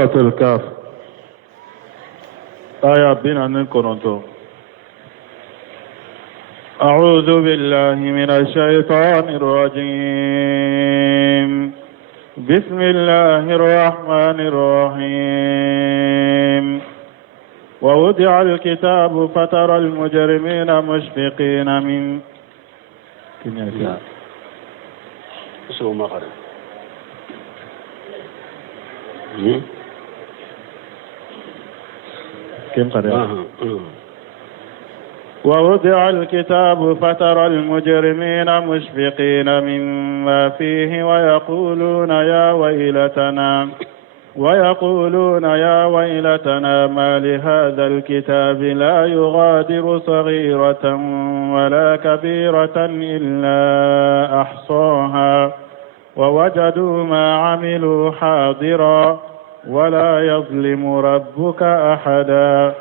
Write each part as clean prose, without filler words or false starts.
الكهف آية بنا نكونتو. أعوذ بالله من الشيطان الرجيم. بسم الله الرحمن الرحيم. ووضع الكتاب فترى المجرمين مشفقين من ووضع الكتاب فترى المجرمين مشفقين مما فيه ويقولون يا ويلتنا ما لهذا الكتاب لا يغادر صغيرة ولا كبيرة إلا أحصاها ووجدوا ما عملوا حاضرا ولا يظلم ربك أحدا.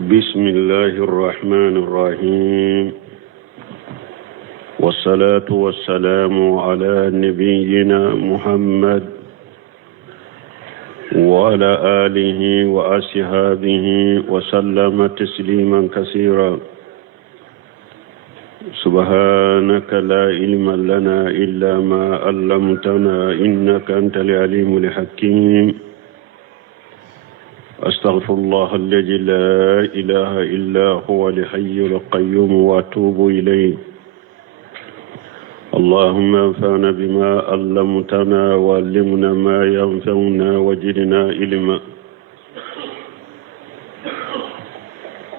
بسم الله الرحمن الرحيم. والصلاة والسلام على نبينا محمد وعلى آله وأصحابه وسلم تسليما كثيرا. سبحانك لا علم لنا إلا ما علمتنا إنك أنت العليم الحكيم. أستغفر الله الذي لا إله إلا هو الحي القيوم وأتوب إليه. اللهم انفعنا بما علمتنا وعلمنا ما ينفعنا وزدنا علما.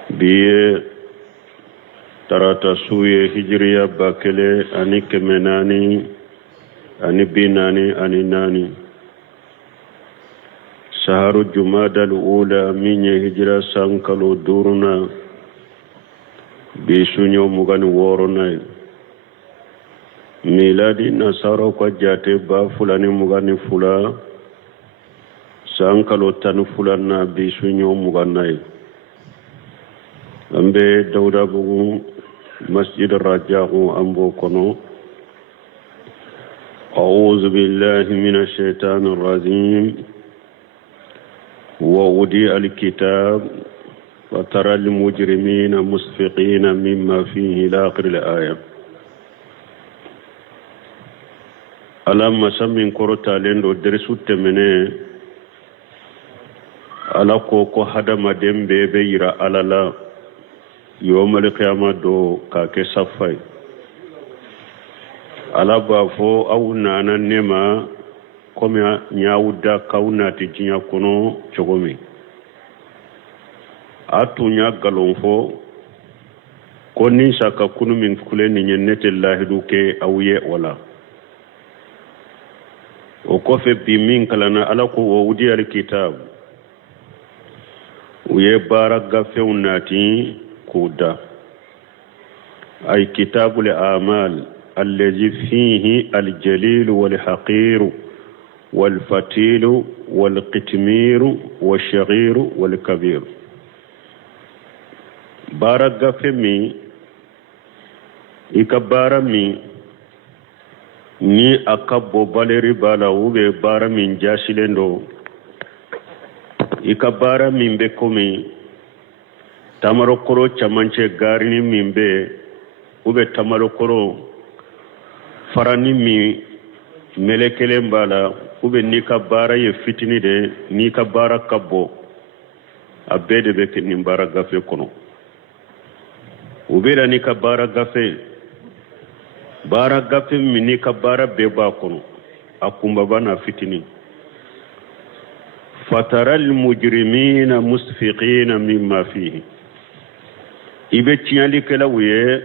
بيه tarata suye hijriya bakele ani kemenani ani binani ani nani shaharu jumadal ula minye hijra sankalo duruna bisunyo mugani worona miladi nasaro kwa jate ba fulani mugani fula sankalo tanu fulana bisunyo muganai ambe dawda bugu مسجد الرجاء أمبو كنو. أعوذ بالله من الشيطان الرجيم. ووضع الكتاب وترى المجرمين مشفقين مما فيه إلى آخر الآية. ألم سمين كرتا لندو درسو تمني ألا كوكو هدم دم بيبير ألالا يوم القيامة دو كاكي صفاي على بافو أو نانا نما كومي نياودا كاونا تجينا كونو چوغومي أتو نيا غالونفو كوني ساكا كونو من كولي نينيت الله دوكي أويه ولا وكوفي بيمين كلانا على كو وودي الكتاب ويبارك غفو ناتي كودا أي كتاب الأعمال الذي فيه الجليل والحقير والفتيل والقتمير والشغير والكبير. بارك فمي إكبارمي ni akabo baleri bala ube bara min jasilendo ikabara min be komi tamarokoro chamanche garini min be ube tamarokoro farani mi melekele mbala ube ni kabara ye fitini de ni kabara kabo abede be kin mbara gafe kono ube la ni kabara gafe bara gafe mini kabara beba kono akumba bana fitini fatara almujrimina musfiqina mimma fihi ibe tiali kala wiye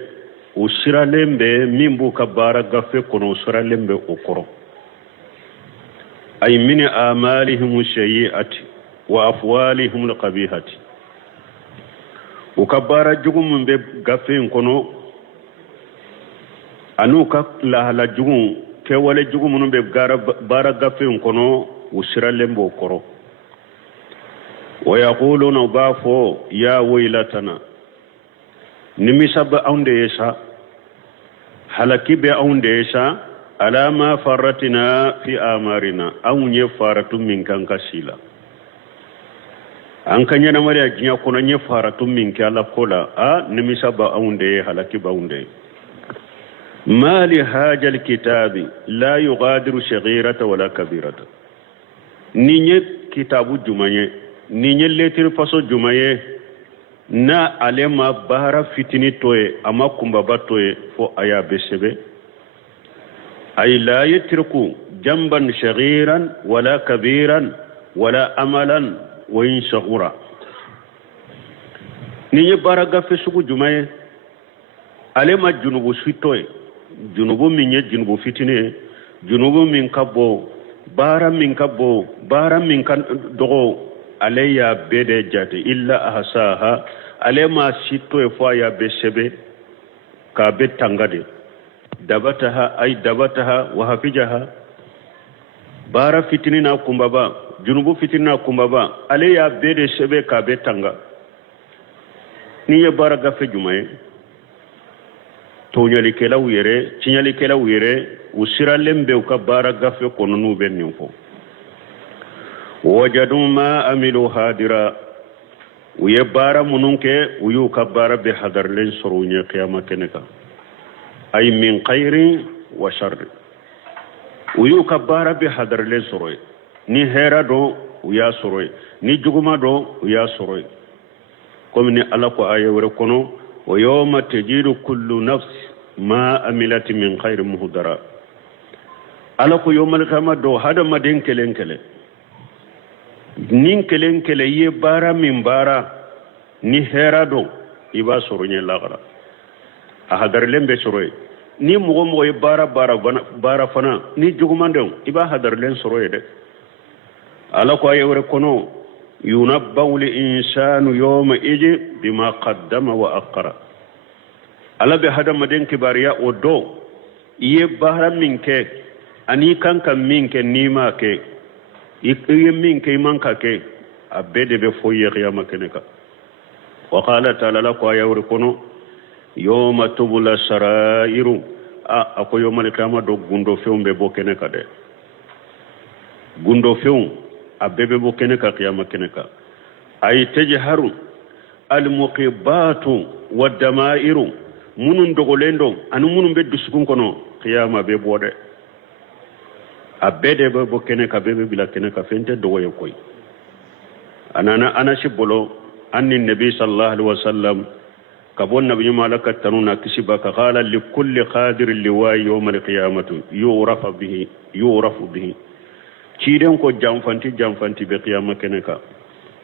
usiralembe mimbu kabara gafe kono usiralembe okoro ay min amalihim shay'ati wa afwalihim alqabihati ukabara jugum be gafe kono anuka la jugum ke wala jugum be bara gafe kono usiralembe okoro ويقولون بافو يا ويلتنا نمسب أونديسا هلكي بأونديسا على ما فرتنا في آمارنا أو نفارة من كان كسيلا أنك نمري أجنيا كنا نفارة من كالا كولا نمسا باوندي هلاكي باوندي ما لهذا الكتاب لا يغادر صغيرة ولا كبيرة نيني كتاب جمعي نيني لتر فصو جمعي na alema bahara fitini toye ama kumbaba toye fo aya besebe ay la yatruku jamban saghiran wala kabiran wala amalan wa in saghura ni baraga fe sugu jumaye alema junubu fitoye junubu minye junubu fitini junubu min kabbo bara min kan dogo aleya bede jate illa ahsaha alema sito e fo ya besebe ka betangade dabataha wa hafijaha bara fitinina kumbaba junubu fitinina kumbaba ale ya bede sebe ka betanga ni ya bara gafe jumaye to nyali kela wuyere cinyali kela wuyere usira lembe ka bara gafe kononu benni fo wajadu ma amilu hadira uye bara mununke uyu ka bara be hadar len sorunya qiyama keneka ay min khairin wa sharri uyu ka bara be hadar len soroy ni hera do uya soroy ni juguma do uya soroy comme ni ala ko aye wore kono wa yawma tajidu kullu nafs ma amilat min khairin muhdara ala ko yawmal qiyamah do hada maden kelenkele nin kelenkele ye bara min bara ni hera do iba soronye lagara a hadar lembe soroye ni mogo ye bara fana ni jugumande iba hadar len soroye de ala ko aye wore kono yunabbawu li insanu yawma iji bima qaddama wa aqara ala be hadama den kibariya o do ye bara min ke ani kanka min ke nima ke iye min ke manka ke abede be foye qiyama keneka wa qala ta'ala la ko yawri kono yawma tubula sarairu ako yawmal qiyama do gundo feumbe bo keneka de gundo feum abebe bo keneka qiyama keneka ay tajharu al muqibatu wad damairu munun dogolendo anu munun be dusukun kono qiyama be bode abede bo keneka bebe bila keneka fente dogoye koy anana anashibolo anni nabi sallallahu alaihi wasallam kabon nabi malaka tanuna kisibaka qala li kulli qadir liwa yawm alqiyamati yurafu bihi ciden ko jamfanti be qiyama keneka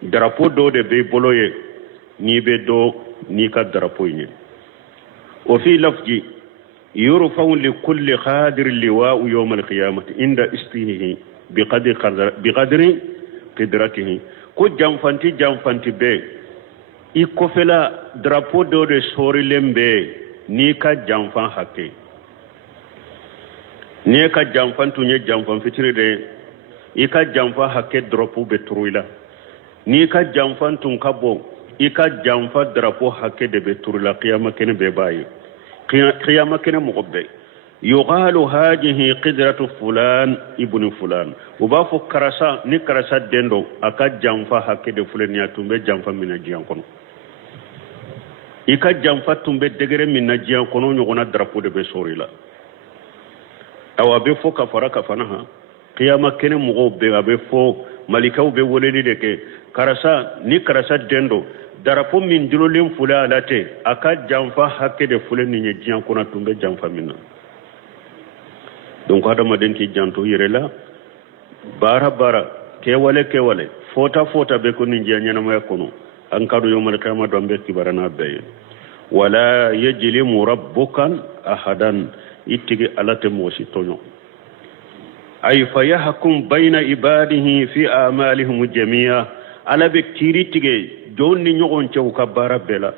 drapo do de be boloye ni be do ni ka drapo ni o fi lafji يرفع لكل قادر اللواء يوم القيامة عند استيه بقدر قدرته كو جانفانتي بي إكوفلا درابو دو دي سوري لمبي نيكا جانفان حكي نيكا جانفان توني جانفان فتري دي إكا جانفان حكي درابو بترويلا نيكا جانفان تونكابو إكا جانفان درابو حكي دي بترويلا قيامة كن بيباي قيامة كنا مغبي يقال هذه قدرة فلان ابن فلان وبافو كرسا نكرسا دندو أكا جانفا هكذا فلان ياتومبي جانفا من الجيان كنو إكا جانفا تومبي دغري من الجيان كنو نغنا درapو دي بسوري لا أو أبفو كفرا كفنها قيامة كنا مغبي أبفو ملكاو بوليدي دكي كرسا نكرسا دندو darapo min julolen fula alate aka janfa hakke de fule ni nyejian kona tumbe janfa minna donc adama den ki janto yirela bara kewale fota be ko ni nyana ma kono an kadu yomal kama do be kibarana be wala yajlimu rabbukan ahadan itigi alate mosi tonyo ay fayahkum bayna ibadihi fi a'malihim jami'a ala be kiritige دون نيغون تشو كبار بلا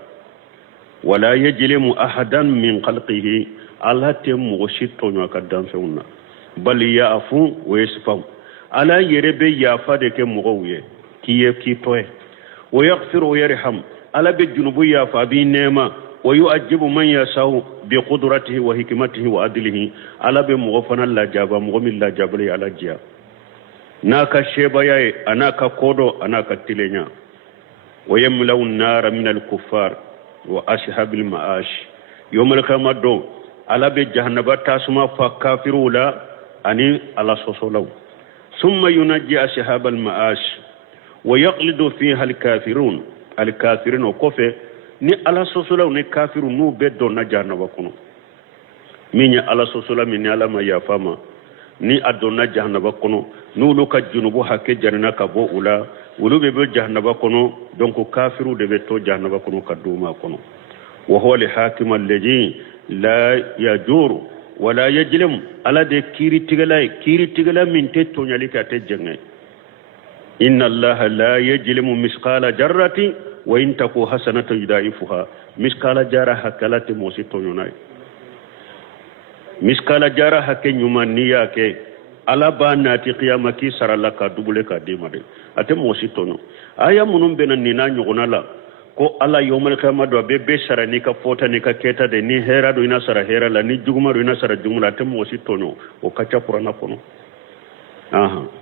ولا يجلم احدا من خلقه الله تم وشيتو نيو كدام فونا بل يعفو ويسفو على يربي يافدك مغويه كي توي ويغفر ويرحم على بجنوب يافا بي نيما ويؤجب من يشاء بقدرته وحكمته وعدله على بمغفنا لا جاب مغم لا جابلي على جيا ناكا شيبايا اناكا كودو اناكا تيلينيا ويملأ النار من الكفار وأصحاب المعاش يوم القيامة دو على بجهنم تاسما فكافروا لا أني على صوصولو ثم ينجي أصحاب المعاش ويقلد فيها الكافرين وكفه ni ala sosolaw ni kafiru nu be donna jahannaba kono minya ala sosola min ala ma yafama ni adonna jahannaba kono nulu ka junubu hakke janna ka bo ula ulu be jahannaba kono donc kafiru de be to jahannaba kono kaduma kono wa huwa al hakim alladhi la yajur wala yajlim ala de kiri tigala min te to nyalika te jenge inna allaha la yajlimu misqala jarrati wa in taku hasanatan yudaifuha miskala jara hakalati mosito yonai miskala jara hakke nyumaniya ke ala banati qiyama ki sarala ka dubule ka demade ate mosito no aya munum benan ni na nyugona la ko ala yawmal qiyama do be sarani ka fota ni ka keta de ni hera do ina sara hera la ni juguma do ina sara juguma ate mosito no o kacha qur'ana kono aha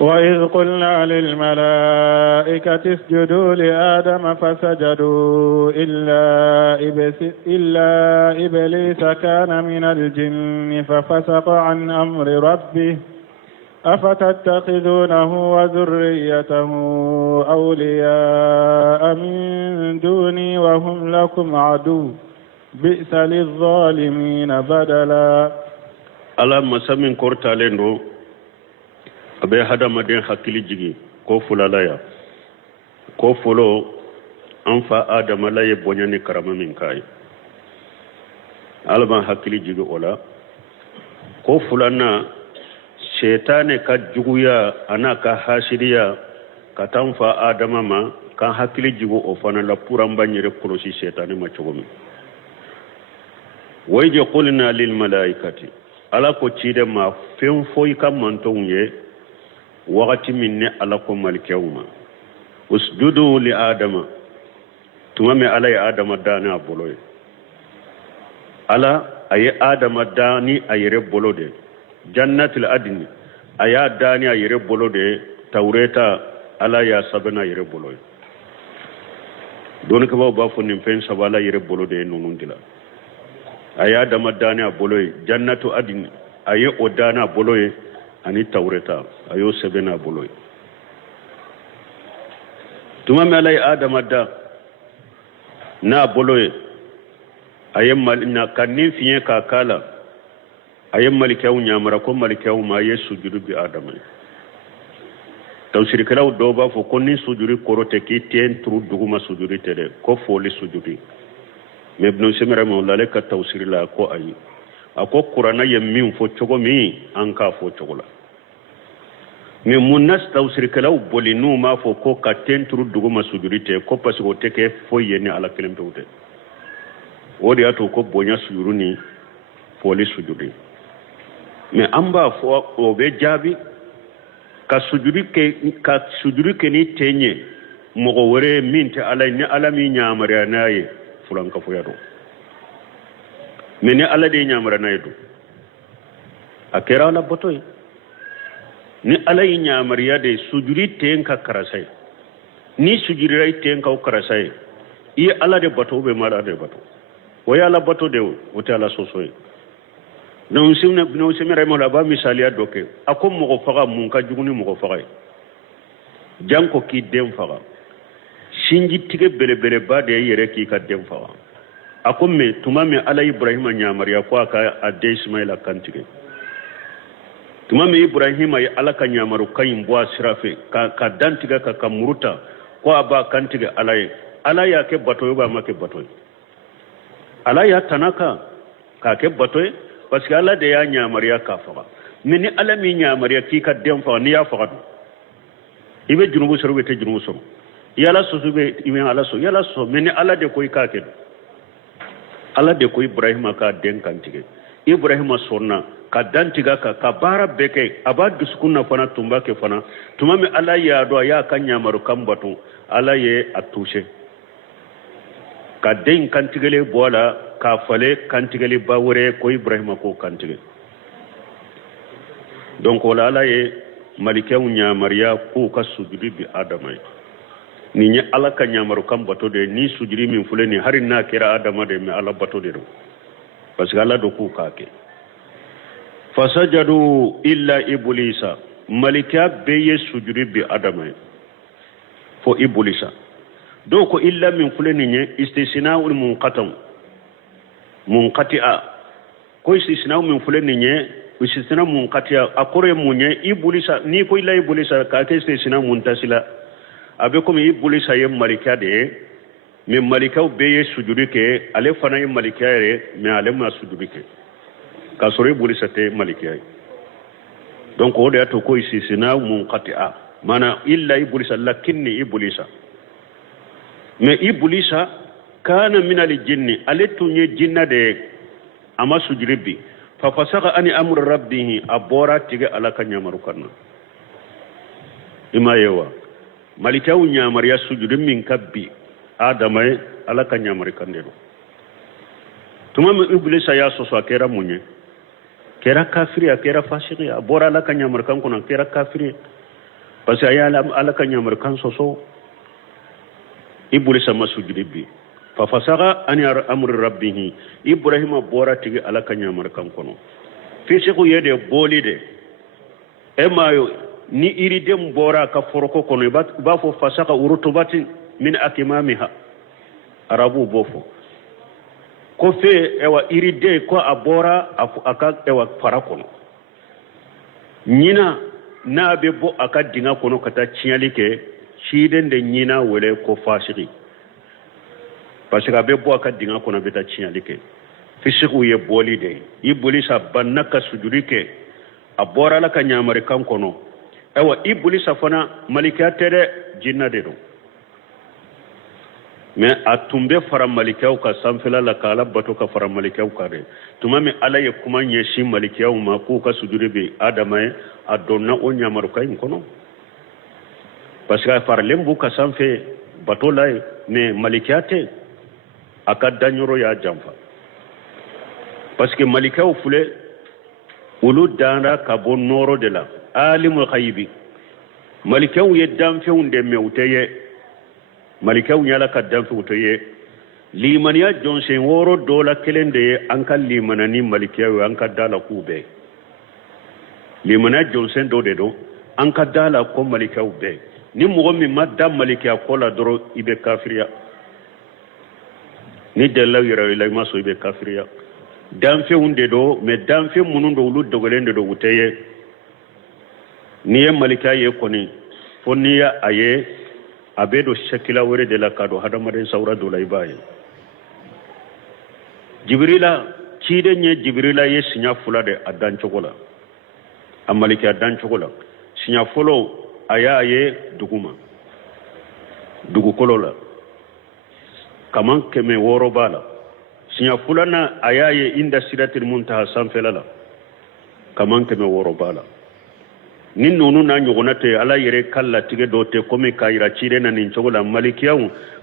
وإذ قلنا للملائكة اسجدوا لآدم فسجدوا إلا إبليس كان من الجن ففسق عن أمر ربه أفتتخذونه وذريته أولياء من دوني وهم لكم عدو بئس للظالمين بدلا على مسامين كورتالينو abe hadamaden hakili jigi ko fulalaya ko fulo an fa adama laye bonyani karama min kai alban hakili jigi ola ko fulana shetane ka juguya ana ka hasidiya ka tan fa adama ma kan hakili jigo o fana la puran banyere korosi shetane ma chogomi wayje qulna lil malaikati ala ko cide ma fen foy kam mantonye wakati minne ala ko malikewma usjudu li adama tumame ala ya adama dana boloy ala aye adama dani ayere bolode jannatul adni aya dani ayere bolode tawreta ala ya sabana ayere boloy don ko ba fonin fen sabala ayere bolode nonun dila aya adama dani boloy jannatu adni aye odana boloy ani tawreta ayo sebena boloy tuma me alay adama da na boloy ayem mal na kanin fiye ka kala ayem malikaw nyamara ko malikaw ma yesu judu bi adama tawsir kala do ba fo konni sujuri korote ki ten tru duguma sujuri tede ko foli sujuri me ibn semera mo la ka tawsir la ko ayi ako qur'ana yemmin fo chogo mi an ka fo chogola mais munnas tawsir kalaw bolinu ma fo ko ka tentru duguma sujurite ko pasko teke fo yeni ala kelem tawte wodi ato ko bonya sujuruni foli sujudi mais amba fo o be jabi ka sujudi ke ni tenye mogo wore minte ala ni ala mi nyaamara naye fulanka fo yado mais ni ala de nyaamara naye do akera la botoy ni alay nyaamariya de sujuri tenka karasay ni sujuri ray tenka karasay i ala de bato be mala de bato waya la bato de wote ala sosoy non simne ray mola ba misaliya doke akom mo faga mun ka juguni mo faga janko ki dem faga shinji tige bele ba de yere ki ka dem faga akom me tuma me ala ibrahima nyaamariya ko aka ade ismaila kantige tuma me ibrahima ya alaka nyamaru kayin bwa sirafe ka dantiga ka kamuruta ko aba kantiga alaya ke batoy ba make batoy alaya tanaka ka ke batoy parce que ala de ya nyamar ya ka faga mini alami nyamar ya ki ka dem fa ni ya faga ibe junubu sorbe te junubu so yala so sube ibe ala so yala so mini ala de koy ka ke ala de koy ibrahima ka den kantige ibrahima sonna ka dantiga ka bara beke abad sukuna fana tumba ke fana tuma me ala ya do ya kan nyamaru kan batu ala ye atushe ka den kantigele bola ka fale kantigele bawre ko Ibrahima ko kantigele donc wala ala ye malikaw ñamariya ko ka sujudi bi adama ni nya ala ka ñamaru kam bato de ni sujudi min fule ni hari na kira adama de mi ala bato de parce que ala do ko kake fasajadu illa iblisa malika beye sujudi bi adama fo iblisa do ko illa min fule ni nya istisnaa'ul munqati'a ko istisnaa'u min fule ni nya istisna munqati'a akore munye iblisa ni ko illa iblisa ka ke istisna muntasila abe comme iblisa ye malika de mais malika beye sujudi ke ale fana ye malika re mais ale ma sujudi ke ka sore iblisa te malika donc o de ato ko istisna munqati'a mana illa iblisa lakinni iblisa mais iblisa kana min al-jinni ale tunye jinna de ama sujudi bi fa fasaka ani amr rabbih abora tiga alaka nyamaru kanna ima yewa malikaw nyamar ya sujudu min kabbi adamay alaka nyamari kandelo tuma iblisa ya soso akera munye kera kafiri akera fasiki abora alaka nyamar kan kuna kera kafiri parce que ayala alaka nyamar kan soso iblisa masujudu bi fa fasaka ani amr rabbih ibrahima bora tigi alaka nyamar kan kono fisiku yede bolide e mayo ni iridem bora ka foroko kono ba fo fasaka urutubati min akimamiha arabu bofo ko fe ewa iride ko abora aka ewa farakono nyina na be bo aka dinga kono kata chialike shiden de nyina wele ko fasiki parce que abe bo aka dinga kono beta chialike fisiku ye bolide iblisa banaka sujudike abora la ka nyamare kan kono ewa iblisa fana malika tere jinna de do mais atumbe fara malikaw ka sanfela la kala bato ka fara malikaw ka de tuma mi ala ye kuma nyeshi malikaw ma ko ka sujudi be adama adonna o nyamaru kay kono parce que fara lembu ka sanfe bato lay mais malikate aka danyoro ya jamfa parce que malikaw fule ulu dana ka bon noro de la alimul khaybi malikaw ye damfe unde mewteye malikaw nyala ka damfe utoye limaniya jonsen woro dola kelende anka limanani malikaw anka dala kube limaniya jonsen do de do anka dala ko malikaw be ni mo mi madda malikaw ko la doro ibe kafiriya ni dalla yira ila maso ibe kafiriya damfe unde do me damfe munundo ulu dogolende do uteye niye malika ye koni foniya aye abedo shakila wore de la kado hadamaren sawra do lay baye jibrila cide nye jibrila ye sinya fula de adan chokola amalika adan chokola sinya folo aya aye duguma dugu kolola kaman keme woro bala sinya fula na aya ye inda siratil muntaha sanfelala kaman keme woro bala nin nonu na nyogona te ala yere kala tige do te komi kayira chire na nin chogola malikiyaw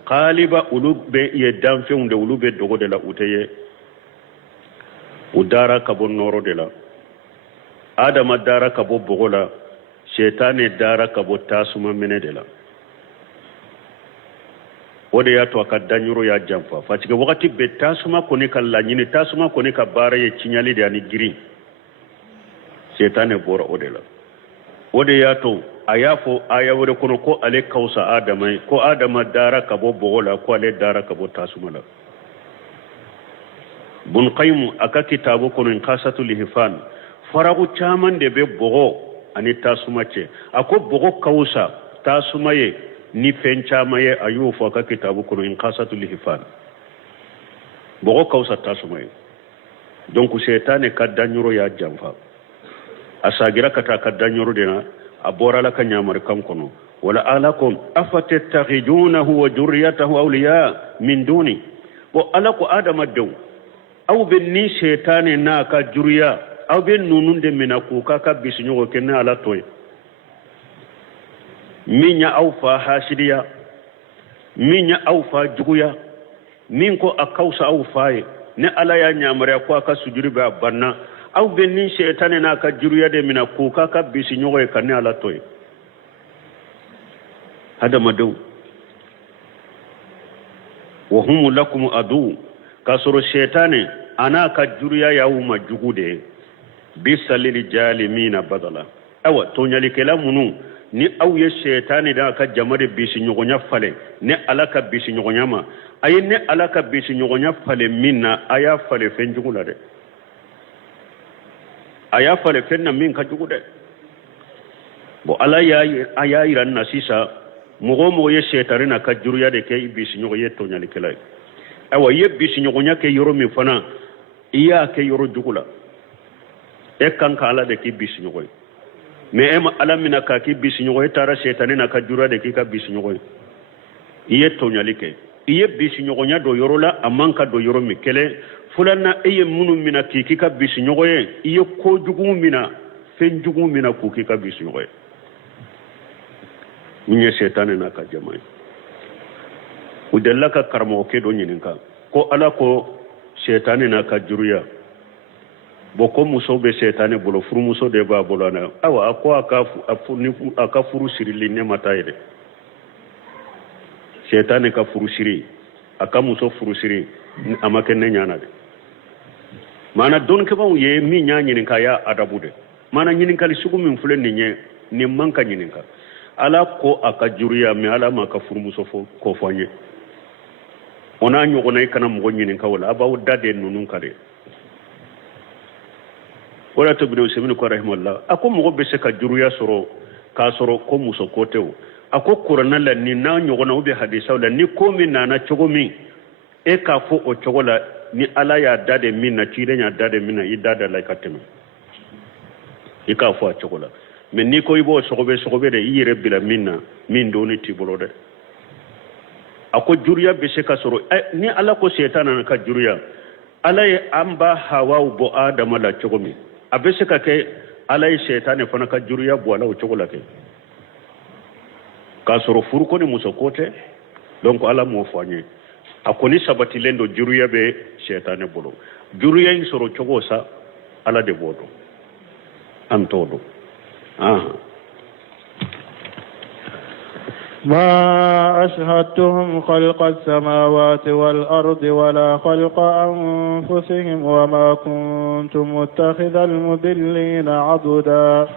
qaliba ulube ye damfe unde ulube dogo de la uteye udara kabo noro de la adama dara kabo bogola shaytane dara kabo tasuma mene de la ode ya to akadanyuro ya jamfa fatike wakati be tasuma koni kala nyini tasuma koni ka bara ye chinyali de ani giri shaytane bora ode la wode ya to ayafo ayawore kono ko ale kausa adama ko adama dara kabo bogola ko ale dara kabo tasumala bun qayyim aka kitabu kono qasatu lihfan faragu chaman de be bogo ani tasumace ako bogo kausa tasumaye ni fenchamaye ayufo aka kitabu kono qasatu lihfan bogo kausa tasumaye donc shaytan kadanyuro ya jamfa asagira kata kadanyoro dina abora la kanyamar kankono wala alakum afatattakhidunahu wa dhurriyyatahu awliya min duni wa alaku adama daw aw benni shaytane na ka juriya aw ben nununde minaku ka bisinyo kenna ala toy minya aw fa hasidiya minya aw fa juguya min ko akausa au faye ne ala ya nyamare ko aka sujuri ba banna au benin shaytan na ka juruya de mina ko ka bisi nyoy kan ne ala toy hada madu wa hum lakum adu kasoro shaytan ana ka juruya yawma jugude bisalil jalimina badala awa to nyalikela munu ni aw ye shaytan da ka jamade bisi nyogonya fale ne ala ka bisi nyogonya ma ay ne ala ka bisi nyogonya fale minna aya fale fen jugula de aya fale fen na min ka jugude bo ala ya aya iran na sisa mo ye shaytan na ka juruya de ke bisi nyogoye to nyalikela awa ye bisi nyogonya ke yoro mi fana iya ke yoro jugula e kan ka ala de ki bisi nyogoy me ema ala mina ka ki bisi nyogoy tara shaytan na ka jura de ki ka bisi nyogoy iye to nyalike iye bisi nyogonya do yoro la amanka do yoro mi kele fulana eye munu mina ki ka bisi nyogoy iye ko jugu mina fen jugu mina ku ki ka bisi nyogoy minye shaytan na ka jamay udalla ka karmo ke do nyininka ko ala ko shaytan na ka juruya boko muso be shaytan bolo furu muso de ba bolo na awa ako aka furu sirili ne matayde shaytan ka furu siri aka muso furu siri amake ne nyana de mana don ke bawo ye mi nyanyi ni kaya adabude mana nyini kali sugu min fule ni nye ni manka nyini ka ala ko aka juriya mi ala ma ka furu muso fo ko fanye ona nyugo na ikana mugo nyini ka wala abawu dade nunun kare wala to bido semini ko rahimullah ako mugo be se ka juruya soro ka soro ko muso kotew ako qur'ana la ni na nyugo na ubi hadisa wala ni ko min na chogo min e ka fo o chogo la ni ala ya dade min na chire nya dade min na idada la katema e ka fo a chogo la men ni ko ibo sogobe de yire bila minna min doni tibolo de ako juriya be se ka soro ni ala ko shaytana na ka juriya ala ye amba hawa bo adama la chogo min abe se ka ke ala ye shaytane fana ka juriya bo ala o chogo la ke ka soro furu ko ni muso kote donc ala mo fanye akoni sabati lendo juriya be shaytane bolo juriya yi soro chogo sa ala de bodo am todo ما أشهدتهم خلق السماوات والأرض ولا خلق أنفسهم وما كنت متخذ المضلين عضدا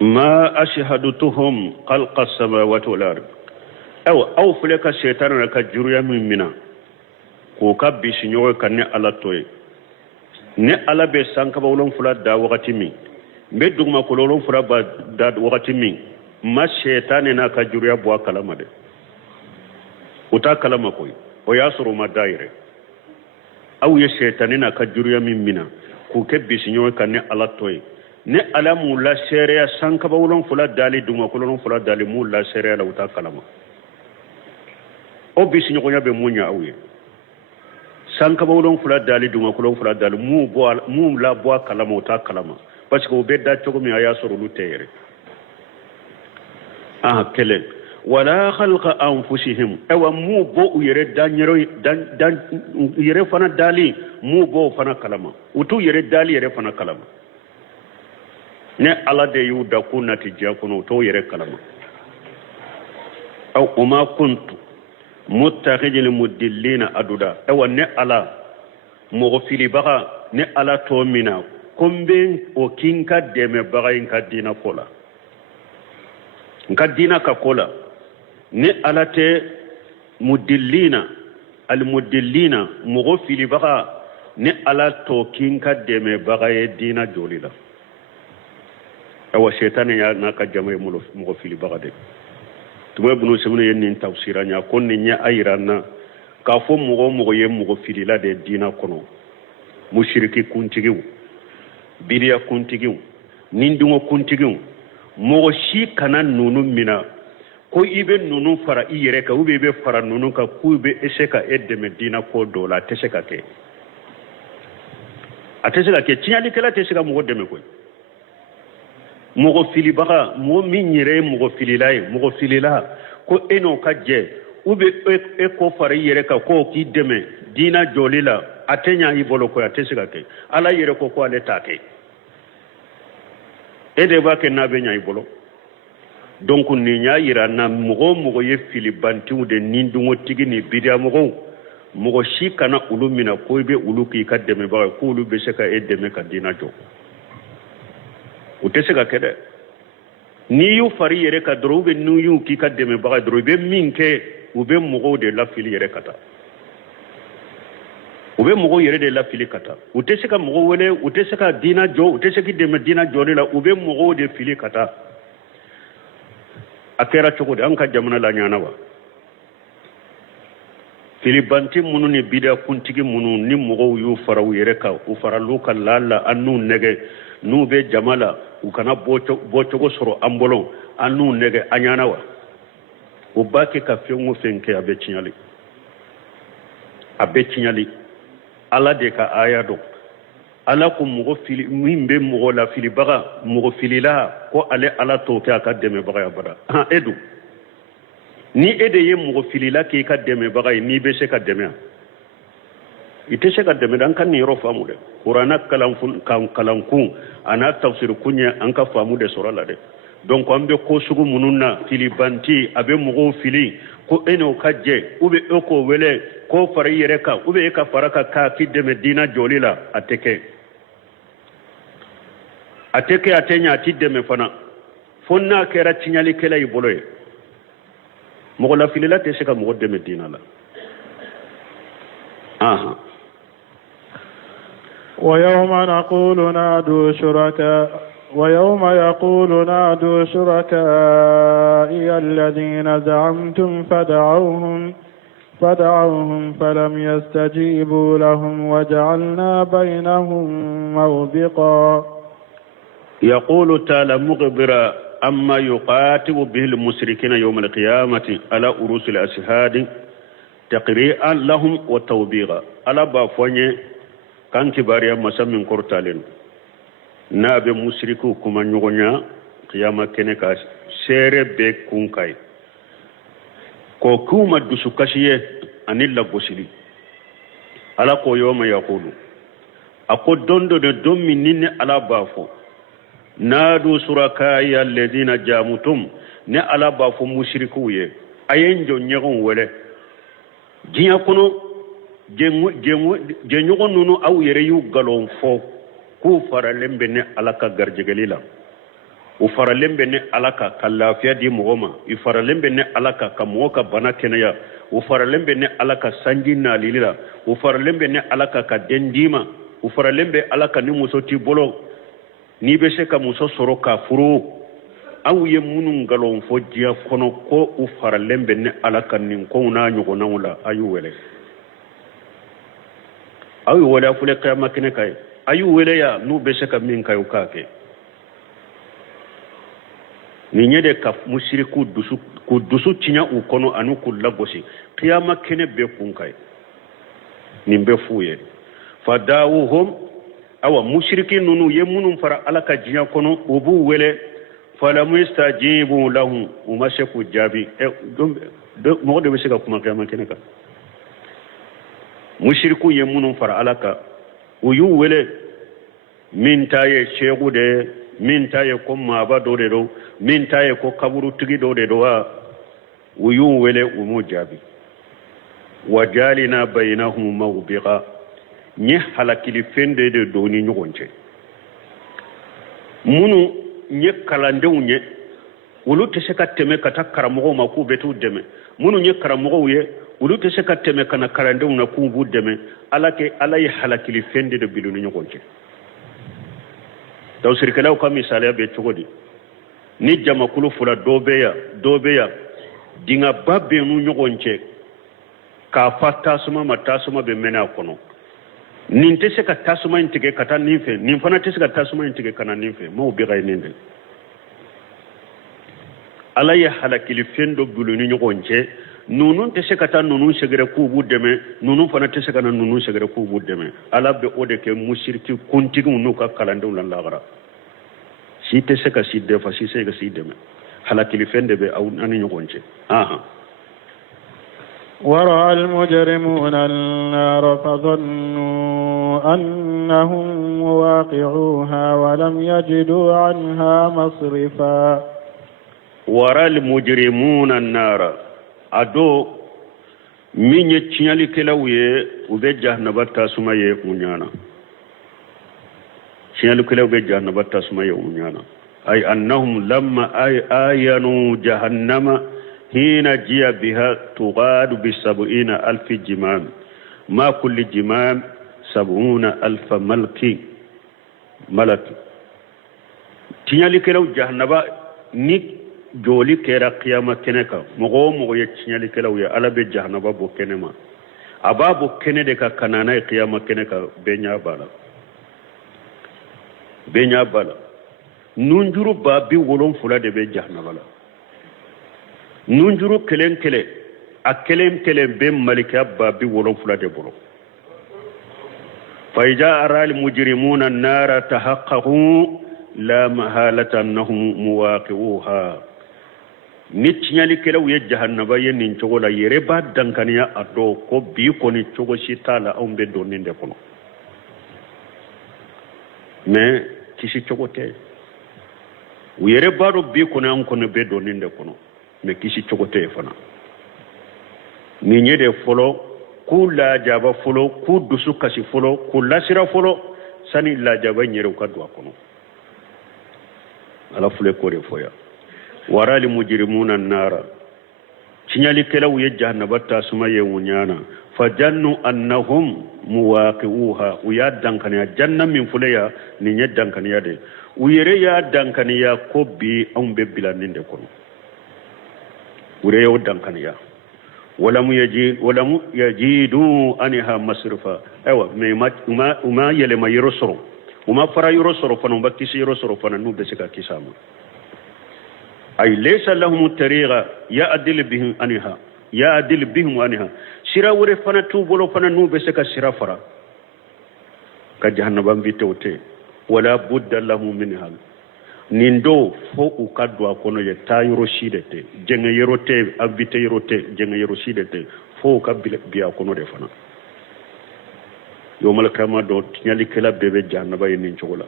ما أشهدتهم خلق السماوات والأرض أو فلك الشيطان لك جريا من منا كوكا بشنيوه كني على توي ne ala be sanka bawlon fula da wakati min be dugma kololon fura ba da wakati min ma shaytan na ka juriya bo kalama de uta kalama koy o yasuru ma daire aw ye shaytan na ka juriya min mina ku ke bisinyo kan ne ala toy ne ala mu la sheria sanka bawlon fula dali dugma kololon fula dali mu la sheria la uta kalama o bisinyo ko nyabe munya awye sanka bawlon fula dali duma kulon fula dali mu la bo kalama ta kalama parce que o bedda chogo mi aya soro lu tere kelen wala khalqa anfusihim awa mu bo yere danyero dan yere fana dali mu bo fana kalama utu yere dali yere fana kalama ne ala de yu da kunati jakuno to yere kalama aw uma kuntu muttakhidil mudillina aduda ewa ne ala mo fili baga ne ala to mina kombe o kinka deme baga inka dina kola nka dina ka kola ne ala te mudillina al mudillina mo fili baga ne ala to kinka deme baga e dina jolila ewa shaytan ya naka jamay mo fili baga de tuma bunu semune yenni tafsiranya konni nya ayranna ka fo mugo ye mugo filila de dina kono mushriki kuntigiw bidiya kuntigiw nindungo kuntigiw mugo shi kana nunu mina ko ibe nunu fara iyere ka ube be fara nunu ka kube eseka edeme dina ko dola teseka ke ateseka ke tinyali kala teseka mugo deme ko mugo fili baka mo minyire mugo fililai mugo filila ko eno ka je ube e ko fari yere ka ko ki deme dina jolila atenya ibolo ko atesika ke ala yere ko ale take ede ba ke na be nya ibolo donc ni nya yira na mugo ye filibanti de nindungo tigi ni bidia mugo shi kana ulu mina ko be ulu ki ka deme ba ko ulu be seka e deme ka dina jo utesika kede ni yu fari yere ka drobe nu yu ki ka deme ba drobe minke ube mugo de la fili yere kata ube mugo yere de la fili kata utesika mugo wele utesika dina jo utesika deme dina jo la ube mugo de fili kata akera choko de anka jamana la nyana wa filibanti munu ni bida kuntigi munu ni mugo yu faraw yere ka u faralu ka lalla annu nege nu be jamala u kana bocho soro ambolo annu nege anyana wa u baki ka fengo fenke abe chinyali ala de ka aya do ala ko mugo fili mimbe mugo la fili baga mugo fili la ko ale ala to ka ka deme baga ya bara ha edu ni ede ye mugo fili la ke ka deme baga ni be se ka deme ite se ka deme dan kan ni ro famu de qur'ana kalankun ana tafsir kunya an ka famu de sura la de donc ambe ko sugu mununna fili banti abe mugo fili ko eno kaje ube eko wele ko fari yere ka ube ka faraka ka kideme dina jolila ateke atenya tideme fana fonna kera tinyali kela iboloye mogo la filila te seka mogo deme dina la aha ويوم يقول نادوا شركائي الذين زعمتم فدعوهم فلم يستجيبوا لهم وجعلنا بينهم موبقا يقول تعالى مخبرا أما يقاتل به المشركين يوم القيامة على أروس الأشهاد تقريئا لهم وتوبيغا على بافوني كان كباريا مسامين كورتالين نابي مشركو كما نغنيا قيامة كنكا سيري بيك كونكاي ko kuma dusu kashiye anilla gosili ala ko yoma yaqulu ako dondo de dommi ninne ala bafo nadu surakai alladhina jamutum ne ala bafo mushriku ye ayenjo nyagon wele jiya kono je nyogon nunu aw yere yu galon fo ku faralembe ne ala ka garjegalila u faralembe ne alaka ka lafiya di mɔgɔma i faralembe ne alaka ka mɔgɔ ka bana kɛnɛya u faralembe ne alaka sanji nalili la u faralembe ne alaka ka den dima u faralembe alaka ni muso ti bolo ni be se ka muso sɔrɔ ka furu aw ye minnu ngalon fɔ diya kɔnɔ ko u faralembe ne alaka nin kow n'a ɲɔgɔnnaw la a y'u wele aw y'u wele a filɛ kiyama kɛnɛ ka ye a y'u wele ya n'u be se ka min ka ye u k'a kɛ ni nyede ka mushriku dusu tinya u kono anu ku lagosi qiyama kene be kunkai ni be fuye fadawuhum awa mushrikin nunu yemunum fara alaka jinya kono ubu wele fala mustajibu lahum umashaku jabi mo de be sega kuma qiyama kene ka mushriku yemunum fara alaka uyu wele min taye shegu de min taye ko maba do de do min taye ko kaburu tigi do de do wa uyun wele umu jabi wajalina bainahum mawbiqa ni halakili fende de do ni nyogonche munu nye kalandew nye ulu te se ka teme kata karamogo ma ku betu deme munu nye karamogo ye ulu te se ka teme kana kalandew na ku bu deme alake alay halakili fende de bilu ni nyogonche taw sirkalaw ka misale be chogodi ni jamakulu fula dobeya dinga babbe nu nyogonche ka fata suma matasuma be mena kono nin te se ka tasuma intige kata ninfe nin fana te se ka tasuma intige kana ninfe mo bi gay nende alaya halakili fendo bulu ni nyogonche nunun te se kata nunun segere ku bu deme nunun fana te se kana nunun segere ku bu deme ala be ode ke musirki kuntigi nu ka kalande lan lagara si te se ka si defa si se ka si deme halakili fende be aw ani nyogonche aha ورأى المجرمون النار فظنوا أنهم مواقعوها ولم يجدوا عنها مصرفا. ورأى المجرمون النار أدو من يتشنالي كلاوية وبجهنم تاسمية منيانا تشنالي كلاوية بجهنم تاسمية منيانا أي أنهم لما آينوا جهنم حين جاء بها تغاد ب70,000 جمام ما كل جمام 70,000 ملك تشنالي كلاو جهنم نيك joli kera qiyama keneka mogo ye tinyali kelaw ya ala be jahannaba bo kenema ababo kene de ka kanana qiyama keneka benya bala nunjuru babi wolon fula de be jahannaba la nunjuru kelen be malika babi wolon fula de bolo fa ija aral mujrimuna an-nara tahaqqaqu la mahalata annahum muwaqi'uha ni tinyali kelaw ye jahannaba ye nin cogo la yere ba dankaniya ado ko bi ko ni cogo sitala on be donin de kono mais kisi cogo te yere ba do bi ko nan kono be donin de kono mais kisi cogo te fana ni nyede folo ku la jaba folo ku dusu kasi folo ku lasira folo sani la jaba nyere ka do kono ala fule ko de foya wara li mujrimuna an-nara tinyali kelaw ye jahannaba tasuma ye wunyana fajannu annahum muwaqi'uha uya dankaniya janna min fuleya ni nye dankaniya de uyere ya dankaniya ko bi on be bilaninde kono ure yo dankaniya walamu yajidu anha masrifa aywa me uma yele ma yirosoro uma fara yirosoro fana bakisi yirosoro fana nu be sika kisama أي ليس لهم طريقة يعدل بهم عنها سيرا ورفنا توبلو فنا نوبسك سيرا فرا كجهنم بيتوتي ولا بد لهم منها nindo fo u kadwa kono ye tayro shidete jenga yerote abite yerote jenga yero shidete fo ka biya kono de fana yo malakama do nyali kala bebe jahannaba yin chogola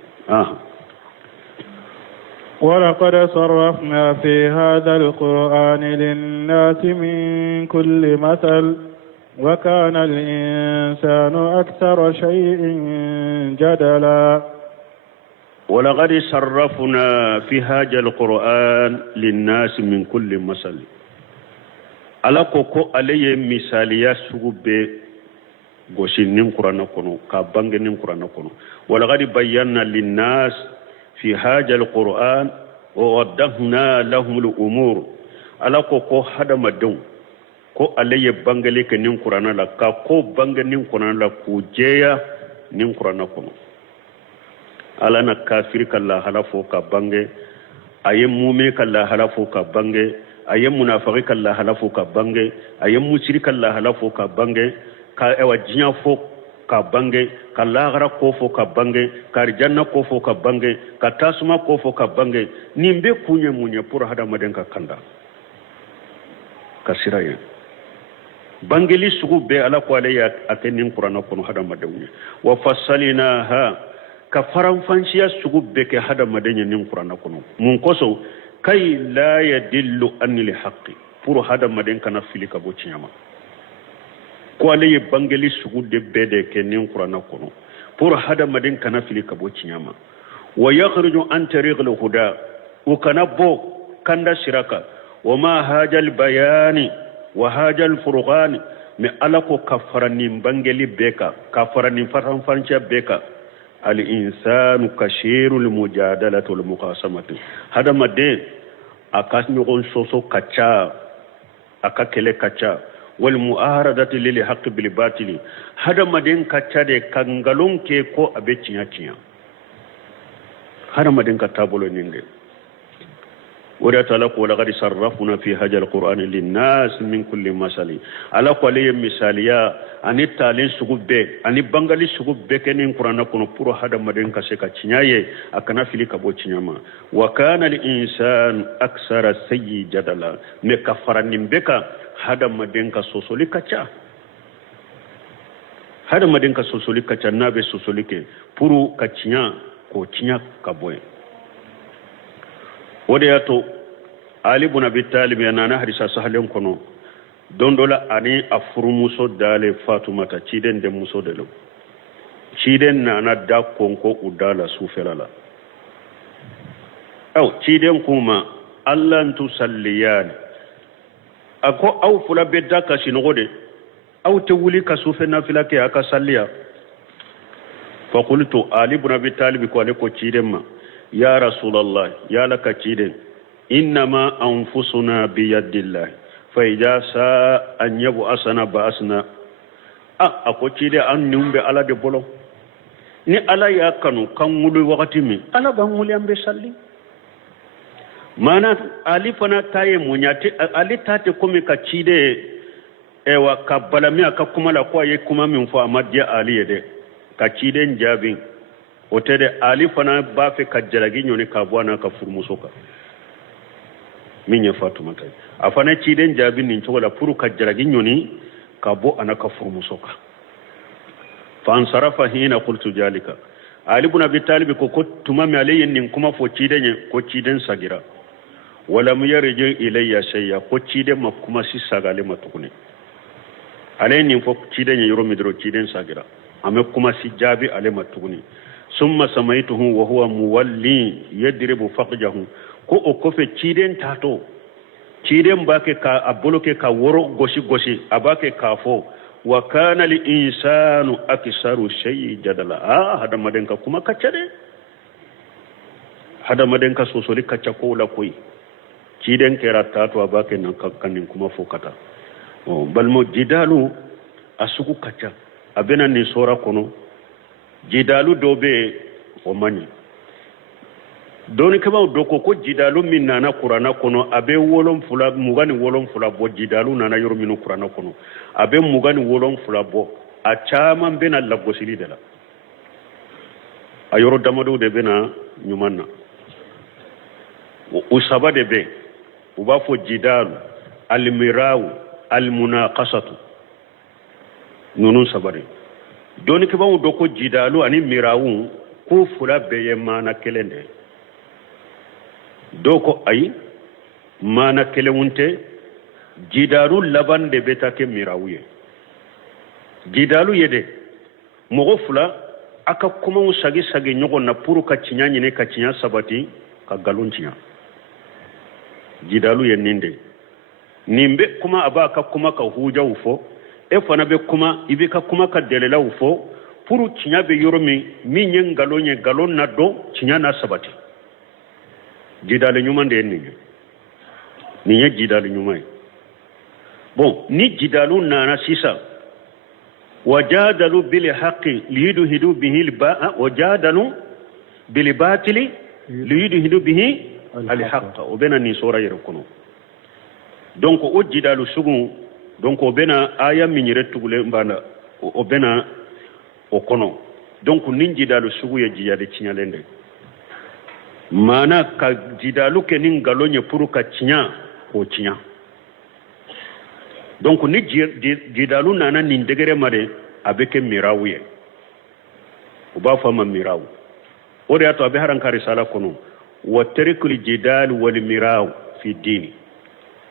ولقد صرفنا في هذا القرآن للناس من كل مثل وكان الإنسان أكثر شيء جدلا ولقد صرفنا في هذا القرآن للناس من كل مثل على كوكو عليه مثالية سوبة غوشين نيم قرآن كونو كابانغ نيم قرآن كونو ولقد بينا للناس في هذا القرآن ووضحنا لهم الأمور على كوكو هذا مدون كو عليه بانغلي كنيم قرآن لا كو بانغ نيم قرآن لا كوجيا نيم قرآن كونو على نكافر كلا هلفو كبانغ أي مومي كلا هلفو كبانغ أي منافق كلا هلفو كبانغ أي مشرك كلا هلفو كبانغ كأوا جنافو kabange kalagara kofo kabange karjanna kofo kabange katasuma kofo kabange nimbe kunye munye pura hada madenka kanda kasiraye bangeli sugu be ala ko ale ya atenin qur'ana kono hada madenye wa fassalinaha kafaran fanshiya sugu be ke hada madenye nin qur'ana kono mun koso kai la yadillu anil haqqi pura hada madenka na filika bo chinyama ko ale bangeli sugu de bede ke nin qur'ana kono pour hada madin kana fili kabo cinyama wa yakhruju an tariqil huda wa kana bo kanda shiraka wa ma hajal bayani wa hajal furqan mi alako kafarani bangeli beka kafarani fatan fancha beka al insanu kashirul mujadalati wal muqasamati hada madde akasni on soso kacha akakele kacha والمؤاردة للحق بالباطل هذا مدين كتشاد كانغالون كيكو أبيتشيا تشيا هذا مدين كتابولو نينغ ولا تلقوا ولقد صرفنا في هذا القرآن للناس من كل مثل على قولي مثاليا أني تالين سكوبة أني بانغالي سكوبة كنين قرآن كونو برو هذا مدين كسيكا تشيا أكنا فيلي كابو تشيا وكان الإنسان أكثر سيء جدلا مكفرن بك hada madenka sosoli kacha nabe sosoli ke puru kachinya ko chinya kaboy wodiyato ali ibn abi talib yana hadisa sahalen kono dondola ani afurumuso dale fatumata ciden de muso de lo ciden nana da konko udala sufelala aw ciden kuma allan tusalliyan ako aw fula bedda ka sinogode aw te wuli ka sufe nafila ke aka salliya fa qultu ali ibn abi talib ko ale ko ciden ma ya rasulullah ya laka ciden innama anfusuna biyadillah faida sa an yabu asana ba asna ako cide an numbe ala de bolo ni ala ya kanu kan mulu wakati mi ala ban mulu ambe salli mana ali fana taye munyati ali tate komi ka cide ewa ka balami aka kuma la kwa ye kuma min fo amadiya ali yede ka cide njabin otede ali fana ba fe ka jalagi nyoni ka bwana ka furmusoka min ya fatuma tay afana ciden jabin nin cogola puru ka jalagi nyoni ka bo anaka furmusoka fa ansarafa hina qultu jalika ali ibn abi talib ko tumami alayyin nin kuma fo ciden ko ciden sagira wala mu yarje ilayya shayya ko ciden ma kuma si sagale matukune alayyin nin fo ciden yoro midro ciden sagira ame kuma si jabi ale matukune summa samaituhu wa huwa muwalli yadribu faqjahu ko o kofe ciden tato ciden bake ka aboloke ka woro goshi abake ka fo wa kana li insanu aksaru shay jadala hada madenka kuma kaccade hada madenka sosoli kacca ko la koy ciden kera tato abake nan kakkanin kuma fo kata balmo jidalu asuku kacca abena ni sora kono jidalu dobe o mani doni kama doko ko jidalu min nana qur'ana kono abe wolom fula mugani wolom fula bo jidalu nana yoro minu qur'ana kono abe mugani wolom fula bo a chama bena lagosili dela ayoro damado de bena nyumanna usaba de be uba fo jidalu almiraw almunaqasatu nunun sabare doni kama doko jidalu ani mirawu ko fula beye mana kelende doko ay mana kelewunte jidalu laban de beta ke mirawuye jidalu yede mogo fula aka kuma sagi nyogo na puru ka cinya nyine ka cinya sabati ka galuncinya jidalu yeninde nimbe kuma abaka kuma ka huja ufo e fana be kuma ibe ka kuma ka delela ufo puru cinya be yoromi minyen galon na do cinya na sabati jidalu nyumande yenninge niye jidalu nyumay bon ni jidalu nana sisa wajadalu bil haqqi liyudhidu bihi al ba'a wajadalu bil batili liyudhidu bihi al haqq obena ni sura yerokono donc o jidalu sugu donc obena aya minyire tugule mbana obena okono donc nin jidalu sugu ye jiyade cinyalende mana ka jidalu ke nin galonye puru ka cinya ko cinya donc ni jidalu nana nin degere mare abeke mirawuye uba fama mirawu ode ato abe haran ka risala kono wa tarikul jidal wal miraw fi dini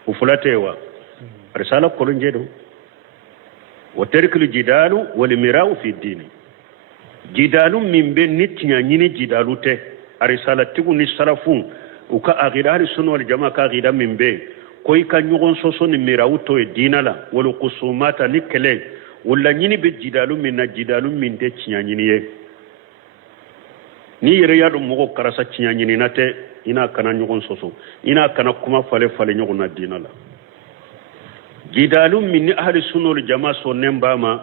ufulatewa risala kono njedo wa tarikul jidal wal miraw fi dini jidalu mimbe nitinya nyini jidalu te arisala tigu ni salafun uka agidari sunu wal jamaa ka agida mimbe koy ka nyugon soso ni mirawuto e dinala wala kusumata ni kele wala nyini be jidalu min na jidalu min de cinya nyini ye ni yere yadu mogo karasa cinya nyini nate ina kana nyugon soso ina kana kuma fale nyugon na dinala jidalu min ni ahli sunu wal jamaa so nembama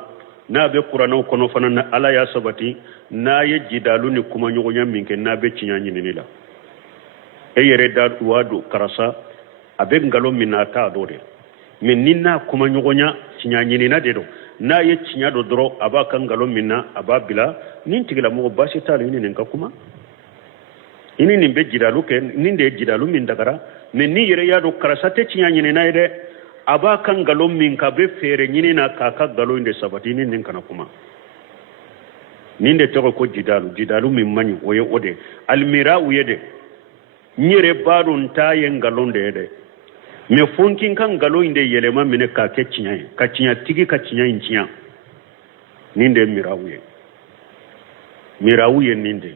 na be qur'ano kono fana na ala ya sabati na ye jidalu ni kuma nyugonya min ke na be cinya nyini ni la e yere da wadu karasa abe ngalo minata dore min ninna kuma nyogonya cinya nyini na dedo na ye cinya do dro aba kan ngalo minna aba bila nin tigila mo bashi tali ni nenka kuma ini nimbe jidalu ke ninde jidalu min dagara men ni yere ya do karasate cinya nyini na ide aba kan galo min ka be fere nyini na kaka galo inde sabati nin kana kuma ninde to ko jidalu min mani oye ode almira uyede nyere badun tayen galonde de me fonkin kan galo inde yelema mine ka ke cinya tigi ka cinya inciya ninde mirawuye ninde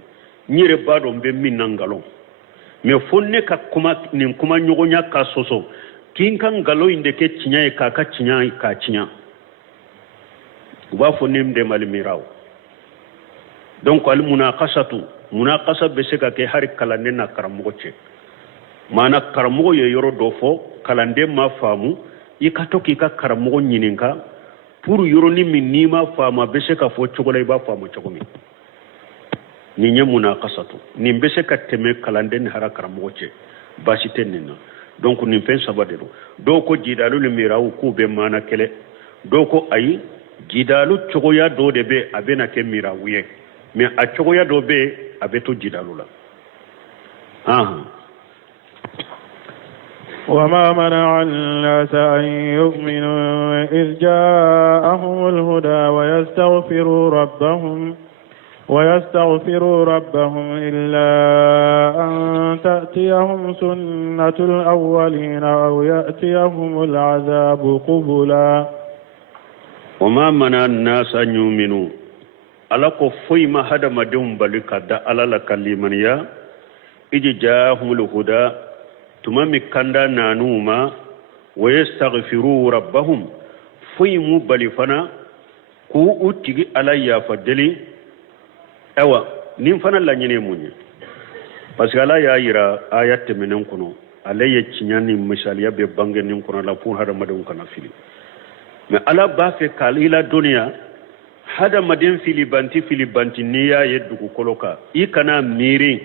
nyere badun be min nan galo me fonne ka kuma nin kuma nyogonya ka soso kin kan galo inde ke cinya ka cinya uba fonne de mal miraw donc al munaqasa be se ka ke har kalande na karamugo ce mana karamugo ye yoro do fo kalande ma famu i ka to ki ka karamugo nyininka pour yoro ni min ni ma fama be se ka fo chogola ba famu chogomi ni nye munaqasatu ni be se ka teme kalande ni har karamugo ce basi tenina donc ni fen sabadero do ko jidalu le mirawu ku be mana kele do ko ayi jidalu chogoya do de be abena ke mirawuye mais a chogoya do be abeto jidalula وما منع الناس أن يؤمنوا إذ جاءهم الهدى ويستغفروا ربهم إلا أن تأتيهم سنة الأولين أو يأتيهم العذاب قبلا وما منع الناس أن يؤمنوا ala ko foyi ma hada madum balika da alala kalimaniya iji jahumul huda tuma mi kanda nanuma wa yastaghfiru rabbahum foyi mu balifana ku utigi alayya fadeli awa nin fana la nyene munye parce que ala ya yira ayat menen kuno alayya cinyani misaliya be bangen nin kuno la pour hada madum kana fili mais ala ba fe kalila dunya hada madin filibanti niya ye dugu koloka i kana miri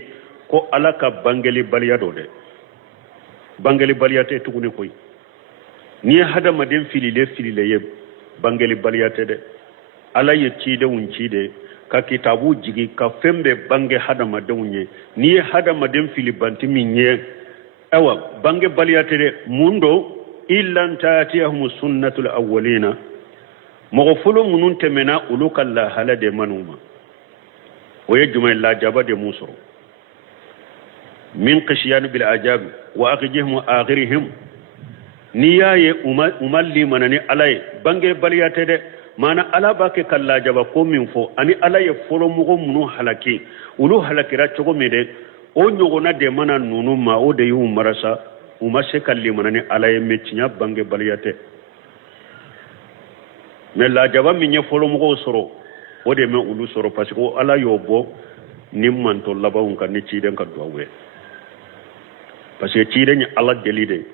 ko ala ka bangeli baliya do de bangeli baliya te tuguni koy ni hada madin filile ye bangeli baliya te de ala ye cide uncide ka kitabu jigi ka fembe bange hada madunye ni hada madin filibanti minye awa bange baliya te de mundo illan taatiyahum sunnatul awwalina مغفلو منون تمنا أولوك الله هلا دي منوما ويجمع الله جابا دي موسر من قشيان بالعجاب وأخجهم آخرهم نياي أمالي مناني علي بانجي بليات دي مانا على باكي كالله جابا قوم من فو أني علي فلو مغو منو حلقي أولو حلقي راتشغو ميدي o ñogona de mana nunu ma o de yu marasa uma se kalli manani alaye metinya bange baliyate mais la jaba mi nye folo mo soro o de me ulu soro parce que ala yobo nim man to labawun kan ni ci den ka dowe parce que ci den ala delide